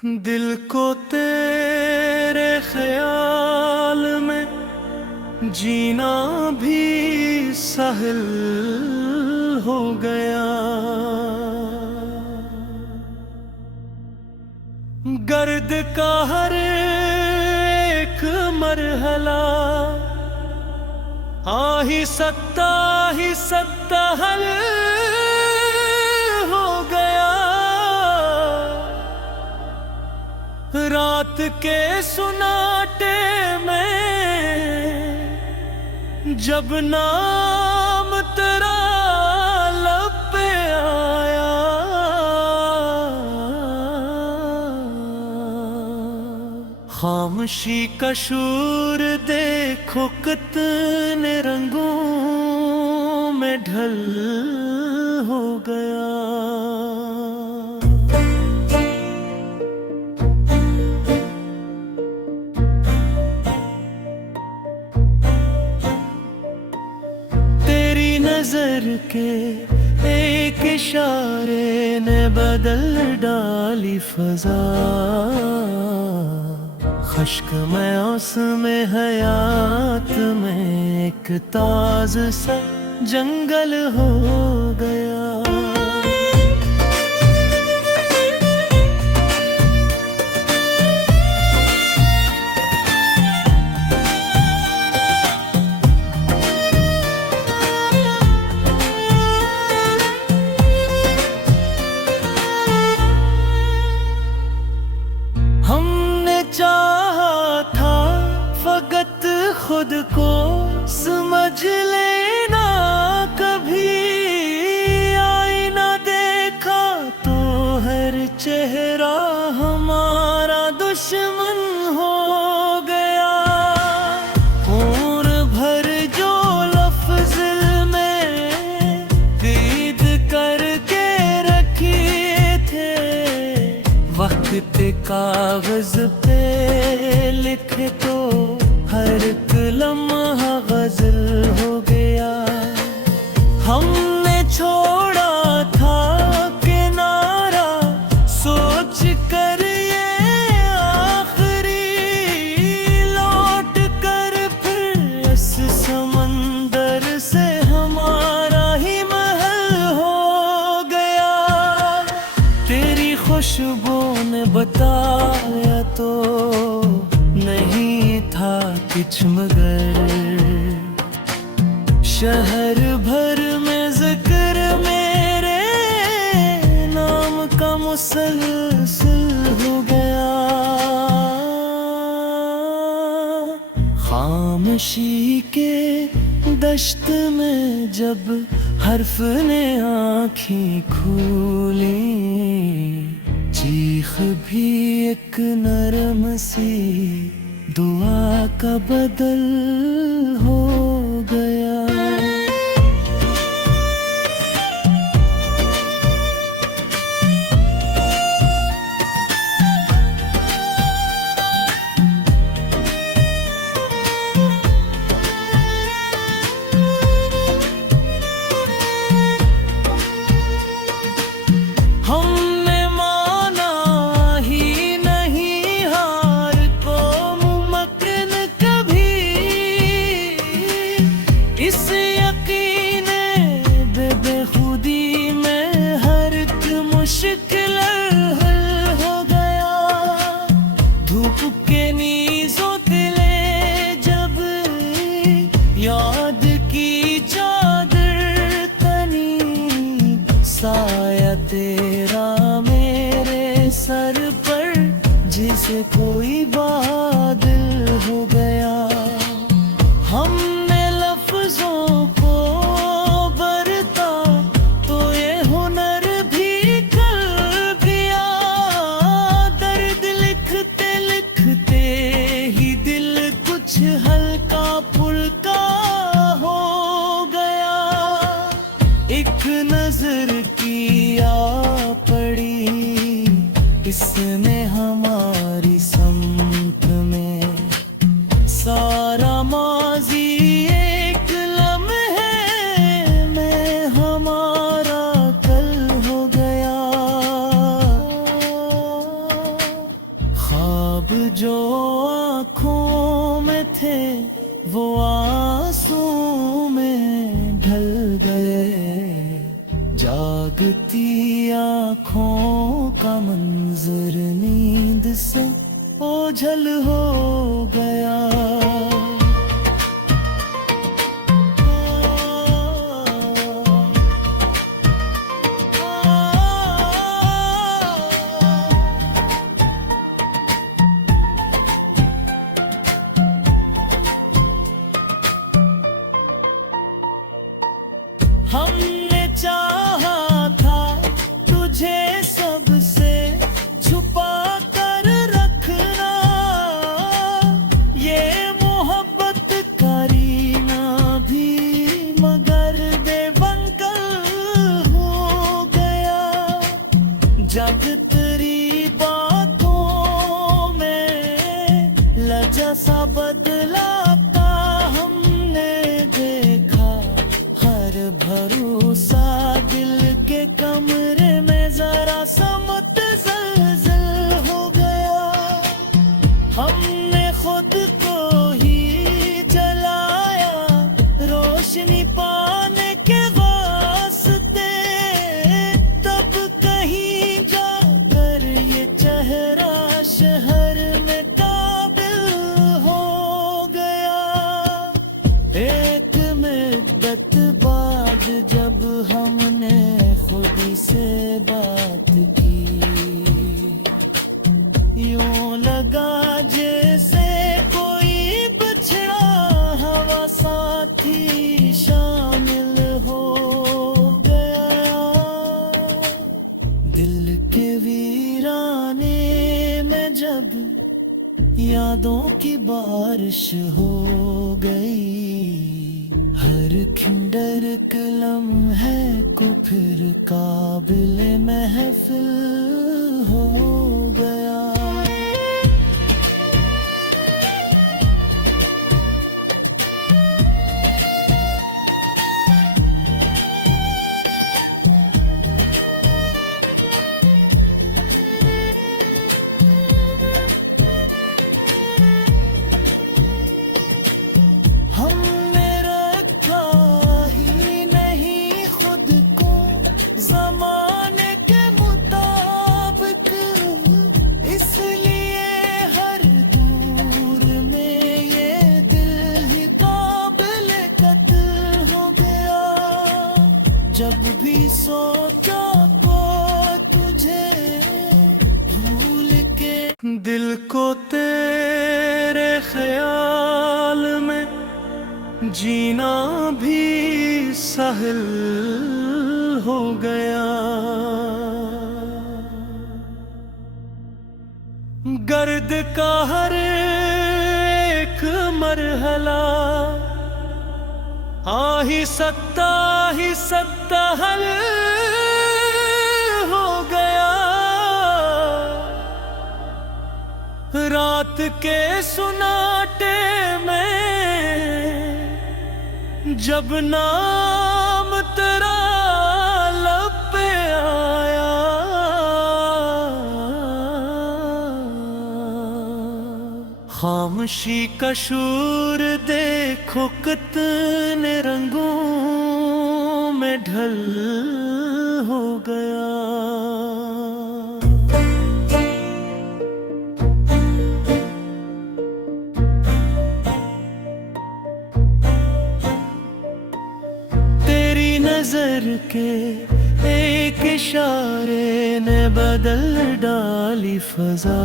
दिल को तेरे ख्याल में जीना भी सहल हो गया। गर्द का हर एक मरहला ही सकता हल हो गया। रात के सुनाटे में जब नाम तेरा लब पे आया, खामोशी का शूर देखो कितने रंगों में ढल हो गया। तेरी नजर के एक इशारे ने बदल डाली फजा। खश्क में उसमें हयात में एक ताज सा जंगल हो गया। हमने चाहा था फकत खुद को समझ लेना, कभी आईना देखा तो हर चेहरा हमारा दुश्मन हो गया। उम्र भर जो लफ्ज़ में कैद करके रखे थे, वक्त कागज पे लिखे तो हर एक लम्हा गजल हो गया। हमने छोड़ा था किनारा सोच कर ये आखिरी, लौट कर फिर इस समंदर से हमारा ही महल हो गया। तेरी खुशबू ने बताया तो नहीं था कुछ मगर शहर भर में जिक्र मेरे नाम का मुसलसल हो गया। खामोशी के दश्त में जब हर्फ ने आँखें खोली, चीख भी एक नरम सी दुआ का बदल हो गया। इस यकीने बेखुदी में हर एक मुश्किल हल हो गया। धूप के नीज़ों तिले जब याद की चादर तनी, साया तेरा मेरे सर पर जिसे कोई बादल हो गया। हमने लफ्जों को बरता तो ये हुनर भी कर दिया। दर्द लिखते लिखते ही दिल कुछ हल्का फुल्का हो गया। एक नजर की आ पड़ी इसने हमारी समत में, सारा माजी एक लम्हे में हमारा कल हो गया। ख्वाब जो आँखों में थे वो आंसू में ढल गए। जागती आँखों का मंजर नींद से ओझल हो गया। हमने चाहा था तुझे सबसे छुपा कर रखना, ये मोहब्बत करीना भी मगर बेबंकल हो गया। जब तेरी बातों में लजा सा बदला हमने देखा, भरोसा दिल के कमरे में जरा सा मुतज़लज़ल हो गया। हमने खुद को ही जलाया रोशनी पाने के वास्ते, तब कहीं जाकर ये चेहरा शहर में काबिल हो गया। एक मुद्दत बाद जब हमने खुद से बात की, यूं लगा जैसे कोई बिछड़ा हवा साथी शामिल हो गया। दिल के वीराने में जब यादों की बारिश हो गई, हर खिंडर कलम है को फिर काबिल महफिल हो गया। ज़माने के मुताबिक इसलिए हर दूर में ये दिल ही काबिल कत्ल हो गया। जब भी सोचा को तुझे भूल के, दिल को तेरे ख्याल में जीना भी सहल हो गया। गर्द का हर एक मरहला ही सकता हल हो गया। रात के सुनाटे में जब नाम तेरा लब पे आया, खामोशी का शूर देखो कितने रंगों में ढल हो गया। नजर के एक इशारे ने बदल डाली फजा,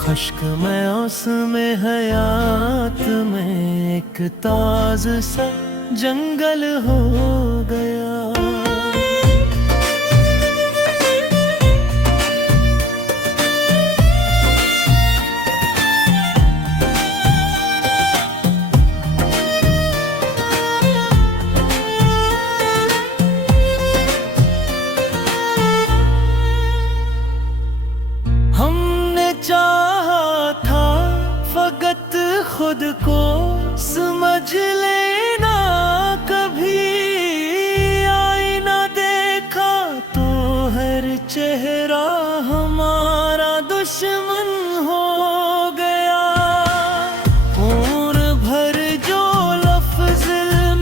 खश्क में उसमें हयात में एक ताज सा जंगल हो गया। खुद को समझ लेना कभी, आईना देखा तो हर चेहरा हमारा दुश्मन दुश्मन हो गया। उम्र भर जो लफ्ज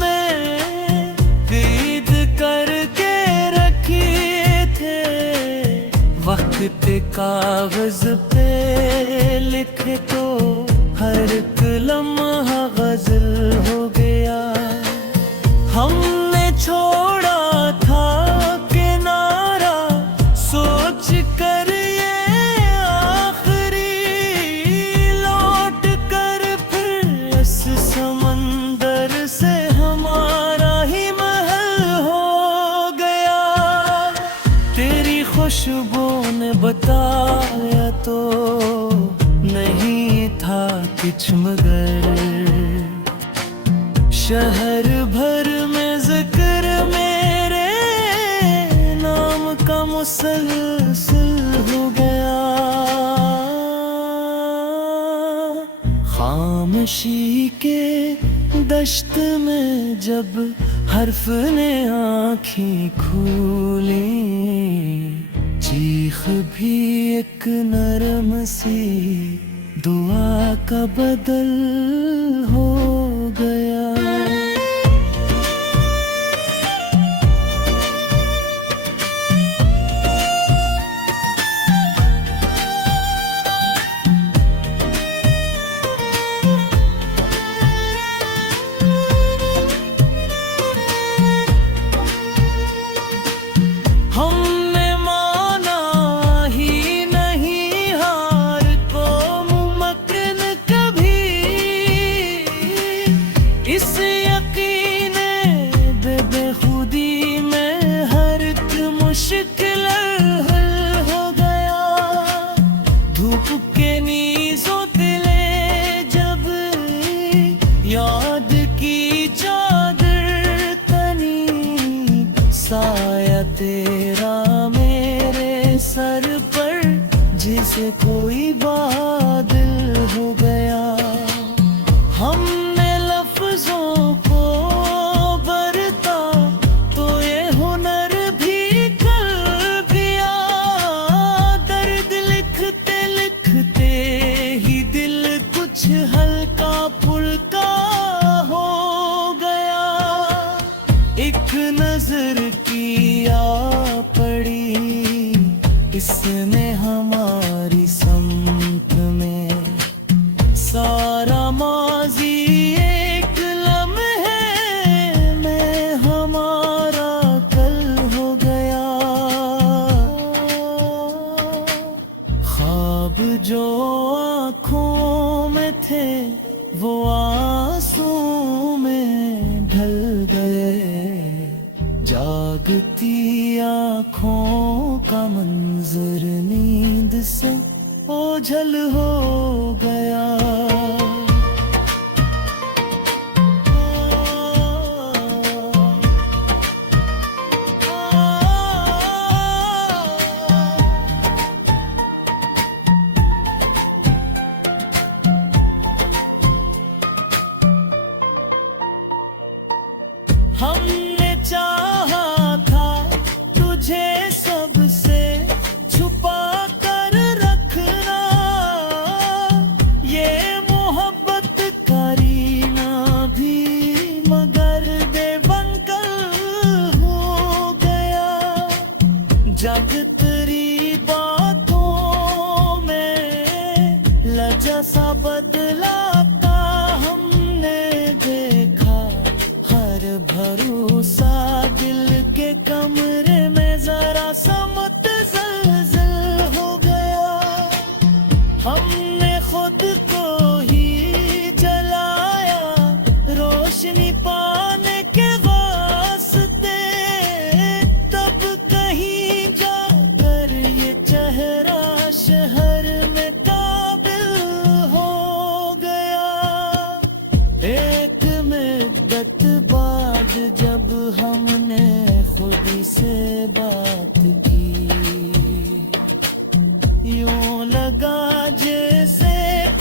में कैद करके रखे थे, वक्त कागज पे लिखे तो हर एक लम्हा गजल हो गया। हमने छोड़ा था किनारा सोच कर ये आखिरी, लौट कर फिर इस समंदर से हमारा ही महल हो गया। तेरी खुशबू ने बताया तो नहीं था कुछ मगर, शहर भर में जिक्र मेरे नाम का मुसलसल हो गया। खामोशी के दश्त में जब हर्फ ने आँखें खोली, चीख भी एक नरम सी दुआ का बदल हो गया। इस यकीने बेखुदी में हर एक मुश्किल हल हो गया। धूप के नीज़ों तिले जब याद की चादर तनी, साया तेरा मेरे सर पर जिसे कोई बादल हो गया। हम हल्का फुल्का हो गया। एक नजर किया पड़ी इसने हमारी समत में, सारा माजी एक लम्हे में हमारा कल हो गया। ख्वाब जो आँखों में थे वो आंसू में ढल गए, जागती आँखों का मंजर नींद से ओझल हो गया। हमने चाहा था तुझे सबसे छुपा कर रखना, ये मोहब्बत करीना भी मगर बेबंकल हो गया। जब तेरी बातों में लजा सा बदलाता हमने देखा, भरोसा दिल के कमरे में जरा सा मुतज़लज़ल हो गया। हमने खुद को ही जलाया रोशनी पाने के वास्ते, तब कहीं जाकर ये चेहरा शहर में काबिल हो गया। एक मुद्दत बाद जब हमने खुद से बात की, यूं लगा जैसे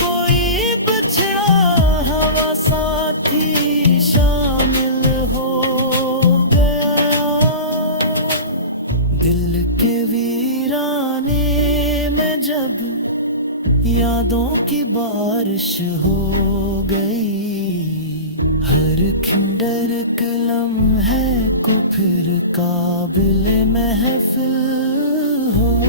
कोई बिछड़ा हवा साथी शामिल हो गया। दिल के वीराने में जब यादों की बारिश हो गई। हर खिंडर कलम है को फिर काबिल महफिल हो